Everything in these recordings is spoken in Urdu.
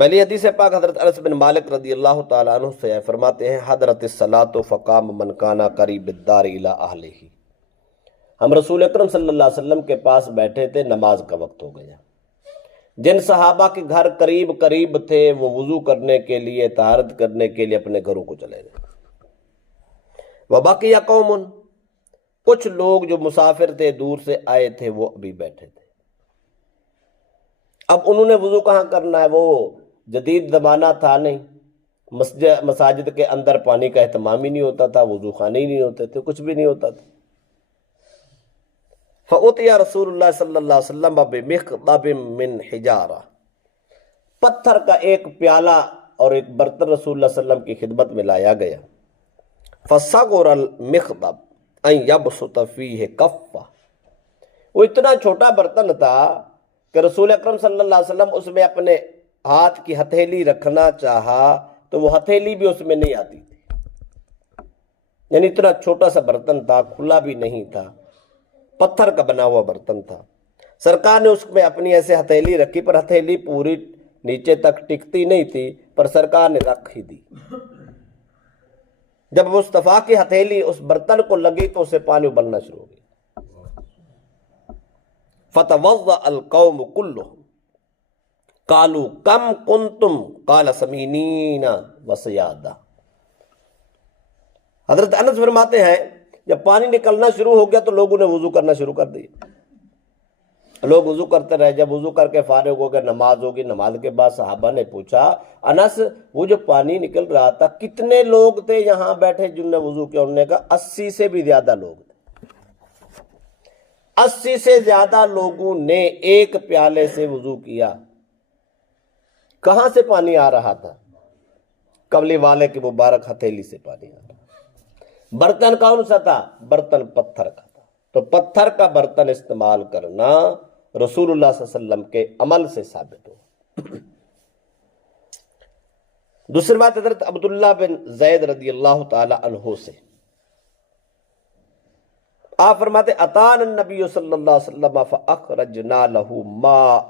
پہلی حدیث پاک حضرت انس بن مالک رضی اللہ تعالیٰ عنہ سے فرماتے ہیں حضرت الصلاۃ فقام من کانا قریب الدار الی اہلہ، ہم رسول اکرم صلی اللہ علیہ وسلم کے پاس بیٹھے تھے، نماز کا وقت ہو گیا۔ جن صحابہ کے گھر قریب قریب تھے وہ وضو کرنے کے لیے، طہارت کرنے کے لیے اپنے گھروں کو چلے گئے۔ وبقی قوم، کچھ لوگ جو مسافر تھے، دور سے آئے تھے، وہ ابھی بیٹھے تھے۔ اب انہوں نے وضو کہاں کرنا ہے، وہ جدید زمانہ تھا نہیں، مساجد کے اندر پانی کا اہتمام ہی نہیں ہوتا تھا، وضو خانے ہی نہیں ہوتے تھے، کچھ بھی نہیں ہوتا تھا۔ فأتي رسول اللہ صلی اللہ علیہ وسلم بمخضب من حجارہ، پتھر کا ایک پیالہ اور ایک برتن رسول اللہ صلی اللہ علیہ وسلم کی خدمت میں لایا گیا۔ فصغر المخضب ان يبسط فيه کفہ، وہ اتنا چھوٹا برتن تھا کہ رسول اکرم صلی اللہ علیہ وسلم اس میں اپنے ہاتھ کی ہتھیلی رکھنا چاہا تو وہ ہتھیلی بھی اس میں نہیں آتی تھی، یعنی اتنا چھوٹا سا برتن تھا، کھلا بھی نہیں تھا، پتھر کا بنا ہوا برتن تھا۔ سرکار نے اس میں اپنی ایسے ہتھیلی رکھی، پر ہتھیلی پوری نیچے تک ٹکتی نہیں تھی، پر سرکار نے رکھ ہی دی۔ جب مصطفیٰ کی ہتھیلی اس برتن کو لگی تو اسے پانی ابلنا شروع ہو گیا۔ فتوضأ القوم كلهم قالوا کم کنتم قال سمینین وسیادہ۔ حضرت انس فرماتے ہیں جب پانی نکلنا شروع ہو گیا تو لوگوں نے وضو کرنا شروع کر دیا۔ لوگ وضو کرتے رہے، جب وضو کر کے فارغ ہو گئے، نماز ہوگی۔ نماز کے بعد صحابہ نے پوچھا انس وہ جو پانی نکل رہا تھا کتنے لوگ تھے یہاں بیٹھے جنہوں نے وضو کیا؟ انہوں نے کہا 80 سے بھی زیادہ لوگ تھے۔ 80 سے زیادہ لوگوں نے ایک پیالے سے وضو کیا۔ کہاں سے پانی آ رہا تھا؟ کملی والے کی مبارک ہتھیلی سے پانی آ رہا تھا۔ برتن کون سا تھا؟ برتن پتھر کا تھا۔ تو پتھر کا برتن استعمال کرنا رسول اللہ صلی اللہ علیہ وسلم کے عمل سے ثابت ہو۔ دوسری بات حضرت عبداللہ بن زید رضی اللہ تعالی عنہ سے آپ فرماتے اتان النبی صلی اللہ علیہ وسلم فاخرجنا له ماء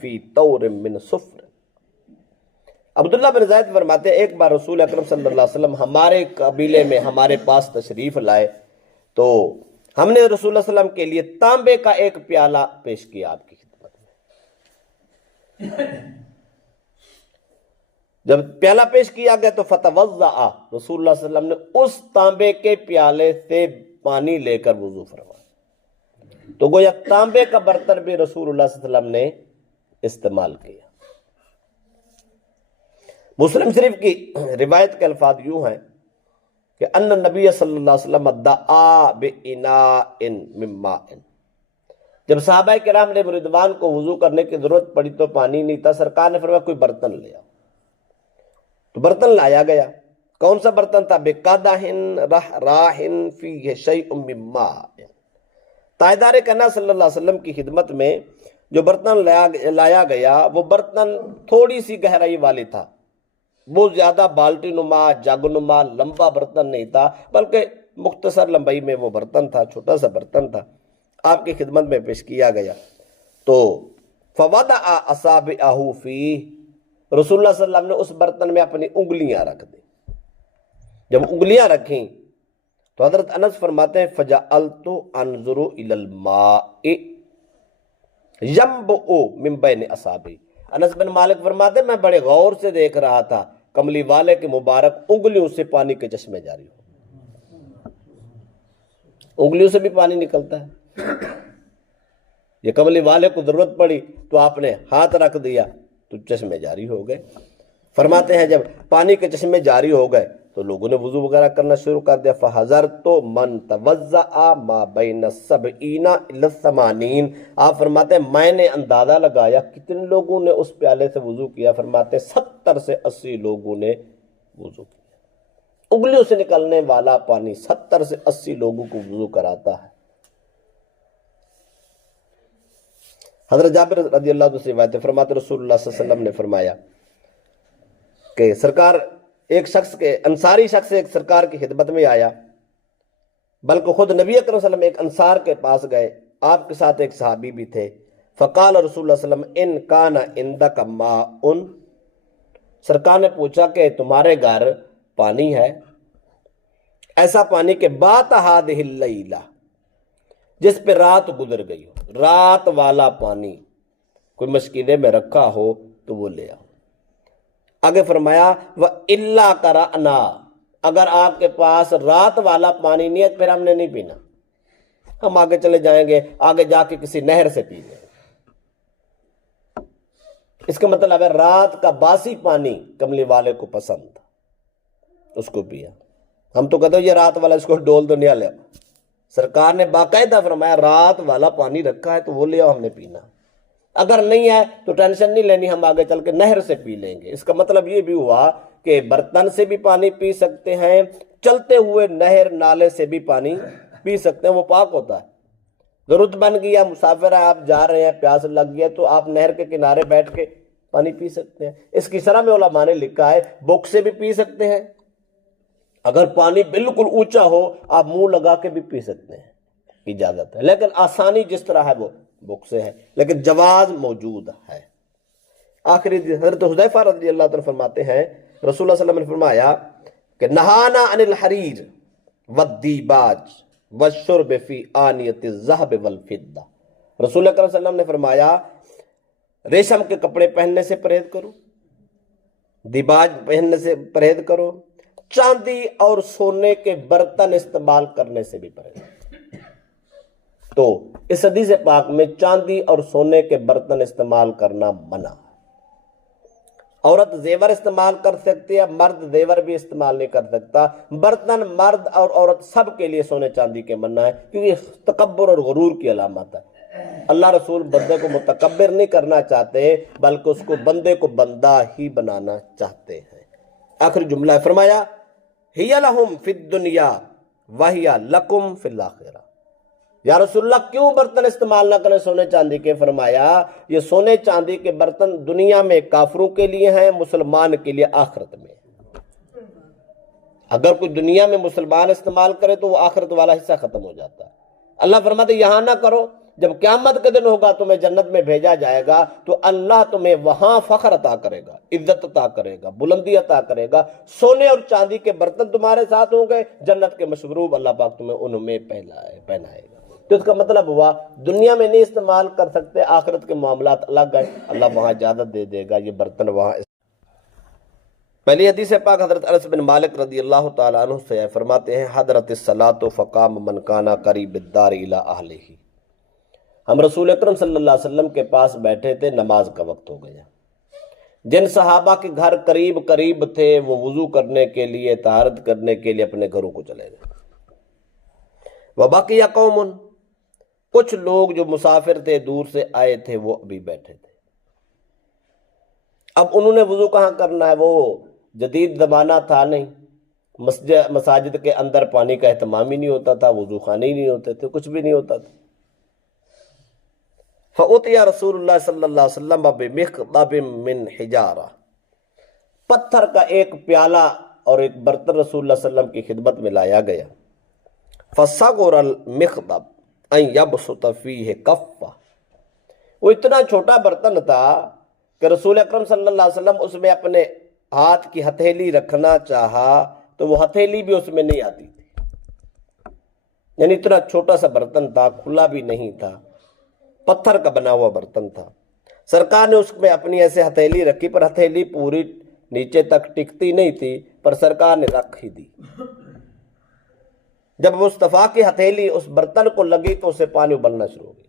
فی طور من صفر۔ عبداللہ بن زید فرماتے ایک بار رسول اکرم صلی اللہ علیہ وسلم ہمارے قبیلے میں ہمارے پاس تشریف لائے تو ہم نے رسول اللہ صلی اللہ علیہ وسلم کے لیے تانبے کا ایک پیالہ پیش کیا آپ کی خدمت میں۔ جب پیالہ پیش کیا گیا تو فتوضأ، رسول اللہ صلی اللہ علیہ وسلم نے اس تانبے کے پیالے سے پانی لے کر وضو فرمایا۔ تو گویا تانبے کا برتن بھی رسول اللہ صلی اللہ علیہ وسلم نے استعمال کیا۔ مسلم شریف کی روایت کے الفاظ یوں ہیں کہ ان نبی صلی اللہ علیہ وسلم دعا باناء من ماء، جب صحابہ کرام نے رضوان کو وضو کرنے کی ضرورت پڑی تو پانی نہیں تھا، سرکار نے فرمایا کوئی برتن لے آؤ۔ تو برتن لایا گیا۔ کون سا برتن تھا؟ بقدح رحراح فیہ شیء من ماء۔ تاجدار کہنا صلی اللہ علیہ وسلم کی خدمت میں جو برتن لایا گیا وہ برتن تھوڑی سی گہرائی والی تھا، وہ زیادہ بالٹی نما جگ نما لمبا برتن نہیں تھا، بلکہ مختصر لمبائی میں وہ برتن تھا، چھوٹا سا برتن تھا، آپ کی خدمت میں پیش کیا گیا۔ تو فوضع اصابعہ فیہ، رسول اللہ صلی اللہ علیہ وسلم نے اس برتن میں اپنی انگلیاں رکھ دی۔ جب انگلیاں رکھیں تو حضرت انس فرماتے ہیں فجعلت انظر الی الماء ينبع من بین اصابعی۔ انس بن مالک فرماتے ہیں میں بڑے غور سے دیکھ رہا تھا کملی والے کے مبارک انگلیوں سے پانی کے چشمے جاری ہو۔ انگلیوں سے بھی پانی نکلتا ہے۔ یہ کملی والے کو ضرورت پڑی تو آپ نے ہاتھ رکھ دیا تو چشمے جاری ہو گئے۔ فرماتے ہیں جب پانی کے چشمے جاری ہو گئے تو لوگوں نے وضو وغیرہ کرنا شروع کر دیا۔ فحضرت من توضأ ما بین 70 الی 80۔ آپ فرماتے ہیں میں نے اندازہ لگایا کتنے لوگوں نے اس پیالے سے وضو کیا؟ فرماتے ہیں 70 سے 80 لوگوں نے وضو کیا۔ انگلیوں سے نکلنے والا پانی 70 سے 80 لوگوں کو وضو کراتا ہے۔ حضرت جابر رضی اللہ عنہ سے روایت ہے، فرماتے رسول اللہ صلی اللہ علیہ وسلم نے فرمایا کہ سرکار ایک شخص کے انصاری شخص ایک سرکار کی خدمت میں آیا، بلکہ خود نبی اکرم صلی اللہ علیہ وسلم ایک انصار کے پاس گئے، آپ کے ساتھ ایک صحابی بھی تھے۔ فقال رسول اللہ صلی اللہ علیہ وسلم ان کان عندک ماء، سرکار نے پوچھا کہ تمہارے گھر پانی ہے؟ ایسا پانی کہ بات ہادہ اللیلہ، جس پہ رات گزر گئی ہو، رات والا پانی کوئی مشکینے میں رکھا ہو تو وہ لے آؤ۔ آگے فرمایا وَإِلَّا قَرَأْنَا، اگر آپ کے پاس رات والا پانی نہیں ہے پھر ہم نے نہیں پینا، ہم آگے چلے جائیں گے، آگے جا کے کسی نہر سے پی لیں۔ اس کا مطلب ہے رات کا باسی پانی کملی والے کو پسند تھا، اس کو پیا۔ ہم تو کہتے ہیں یہ رات والا، اس کو ڈول تو نہیں لے۔ سرکار نے باقاعدہ فرمایا رات والا پانی رکھا ہے تو وہ لے آؤ، ہم نے پینا۔ اگر نہیں ہے تو ٹینشن نہیں لینی، ہم آگے چل کے نہر سے پی لیں گے۔ اس کا مطلب یہ بھی ہوا کہ برتن سے بھی پانی پی سکتے ہیں، چلتے ہوئے نہر نالے سے بھی پانی پی سکتے ہیں، وہ پاک ہوتا ہے۔ ضرورت بن گیا، مسافر ہے، آپ جا رہے ہیں، پیاس لگ گیا تو آپ نہر کے کنارے بیٹھ کے پانی پی سکتے ہیں۔ اس کی شرح میں علماء نے لکھا ہے بک سے بھی پی سکتے ہیں، اگر پانی بالکل اونچا ہو آپ منہ لگا کے بھی پی سکتے ہیں، اجازت ہے، لیکن آسانی جس طرح ہے وہ بک سے ہے، لیکن جواز موجود ہے۔ آخری حضرت حذیفہ رضی اللہ عنہ فرماتے ہیں رسول اللہ صلی اللہ علیہ وسلم نے فرمایا کہ نہانا عن الحریر والدیباج والشرب فی آنیت الذہب والفضہ، رسول اللہ صلی اللہ علیہ وسلم نے فرمایا ریشم کے کپڑے پہننے سے پرہیز کرو، دیباج پہننے سے پرہیز کرو، چاندی اور سونے کے برتن استعمال کرنے سے بھی پرہیز۔ تو اس حدیث پاک میں چاندی اور سونے کے برتن استعمال کرنا منع ہے۔ عورت زیور استعمال کر سکتی ہے، مرد زیور بھی استعمال نہیں کر سکتا۔ برتن مرد اور عورت سب کے لیے سونے چاندی کے منع ہے، کیونکہ تکبر اور غرور کی علامت ہے۔ اللہ رسول بندے کو متکبر نہیں کرنا چاہتے، بلکہ اس کو بندے کو بندہ ہی بنانا چاہتے ہیں۔ آخری جملہ ہے، فرمایا ہی لہم فی الدنیا وہی لکم فی الآخرہ۔ یا رسول اللہ کیوں برتن استعمال نہ کریں سونے چاندی کے؟ فرمایا یہ سونے چاندی کے برتن دنیا میں کافروں کے لیے ہیں، مسلمان کے لیے آخرت میں۔ اگر کوئی دنیا میں مسلمان استعمال کرے تو وہ آخرت والا حصہ ختم ہو جاتا ہے۔ اللہ فرماتے یہاں نہ کرو، جب قیامت کے دن ہوگا تمہیں جنت میں بھیجا جائے گا تو اللہ تمہیں وہاں فخر عطا کرے گا، عزت عطا کرے گا، بلندی عطا کرے گا۔ سونے اور چاندی کے برتن تمہارے ساتھ ہوں گے، جنت کے مشروب اللہ پاک تمہیں ان میں پہنائے گا۔ تو اس کا مطلب ہوا دنیا میں نہیں استعمال کر سکتے، آخرت کے معاملات الگ ہیں، اللہ وہاں اجازت دے دے گا، یہ برتن وہاں۔ پہلی حدیث پاک حضرت انس بن مالک رضی اللہ تعالیٰ عنہ سے فرماتے ہیں حضرت الصلاۃ فقام من کان قریب الدار الی اہلہ، ہم رسول اکرم صلی اللہ علیہ وسلم کے پاس بیٹھے تھے، نماز کا وقت ہو گیا۔ جن صحابہ کے گھر قریب تھے وہ وضو کرنے کے لیے، طہارت کرنے کے لیے اپنے گھروں کو چلے گئے۔ وبقی قوم، کچھ لوگ جو مسافر تھے، دور سے آئے تھے، وہ ابھی بیٹھے تھے۔ اب انہوں نے وضو کہاں کرنا ہے؟ وہ جدید زمانہ تھا نہیں، مساجد کے اندر پانی کا اہتمام ہی نہیں ہوتا تھا، وضو خانے ہی نہیں ہوتے تھے، کچھ بھی نہیں ہوتا تھا۔ فَأُتِيَ رسول اللہ صلی اللہ علیہ وسلم بِمِخْضَبٍ مِّن حِجَارَةٍ، پتھر کا ایک پیالہ اور ایک برتن رسول اللہ صلی اللہ علیہ وسلم کی خدمت میں لایا گیا۔ فَصَغُرَ الْمِخْضَبُ أَن يَبْسُطَ فِيهِ كَفَّهُ، وہ اتنا چھوٹا برتن تھا کہ رسول اکرم صلی اللہ علیہ وسلم اس میں اپنے ہاتھ کی ہتھیلی رکھنا چاہا تو وہ ہتھیلی بھی اس میں نہیں آتی تھی، یعنی اتنا چھوٹا سا برتن تھا، کھلا بھی نہیں تھا، پتھر کا بنا ہوا برتن تھا۔ سرکار نے اس میں اپنی ایسے ہتھیلی رکھی، پر ہتھیلی پوری نیچے تک ٹکتی نہیں تھی، پر سرکار نے رکھ ہی دی۔ جب مصطفیٰ کی ہتھیلی اس برتن کو لگی تو اسے پانی ابلنا شروع ہو گیا۔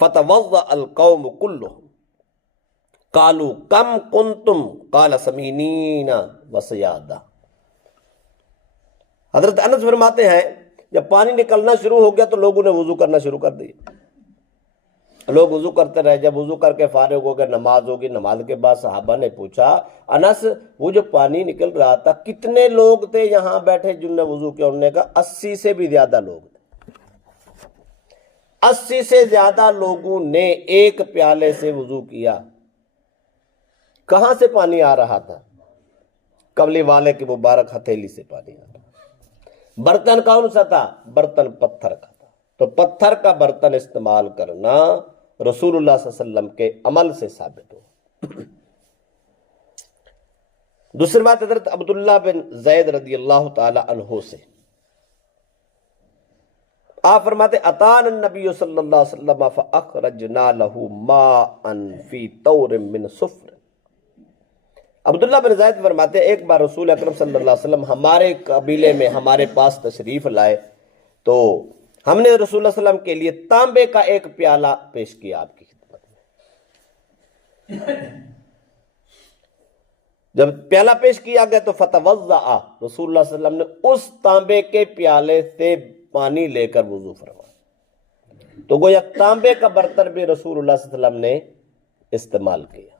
فَتَوَضَّأَ الْقَوْمُ كُلُّهُمْ قَالُوا كَمْ كُنْتُمْ قَالَ سَمِينِينَ وَسِيَادَةً۔ حضرت انس فرماتے ہیں جب پانی نکلنا شروع ہو گیا تو لوگوں نے وضو کرنا شروع کر دیا۔ لوگ وضو کرتے رہے، جب وضو کر کے فارغ ہو گئے، نماز ہوگی۔ نماز کے بعد صحابہ نے پوچھا انس وہ جو پانی نکل رہا تھا کتنے لوگ تھے یہاں بیٹھے جنہوں نے وضو کیا؟ انہوں نے کہا 80 سے بھی زیادہ لوگ تھے۔ 80 سے زیادہ لوگوں نے ایک پیالے سے وضو کیا۔ کہاں سے پانی آ رہا تھا؟ کملی والے کی مبارک ہتھیلی سے پانی آ رہا تھا۔ برتن کون سا تھا؟ برتن پتھر کا تھا۔ تو پتھر کا برتن استعمال کرنا رسول اللہ صلی اللہ علیہ وسلم کے عمل سے ثابت ہو۔ دوسری بات حضرت عبداللہ بن زید رضی اللہ تعالی عنہ سے، آپ فرماتے اتان النبی صلی اللہ علیہ وسلم فاخرجنا له ماء فی طور من صفر۔ عبداللہ بن زید فرماتے ایک بار رسول اکرم صلی اللہ علیہ وسلم ہمارے قبیلے میں ہمارے پاس تشریف لائے تو ہم نے رسول اللہ علیہ وسلم کے لیے تانبے کا ایک پیالہ پیش کیا آپ کی خدمت میں۔ جب پیالہ پیش کیا گیا تو فتوضع، رسول اللہ صلی اللہ علیہ وسلم نے اس تانبے کے پیالے سے پانی لے کر وضو فرمایا، تو گویا تانبے کا برتن بھی رسول اللہ صلی اللہ علیہ وسلم نے استعمال کیا۔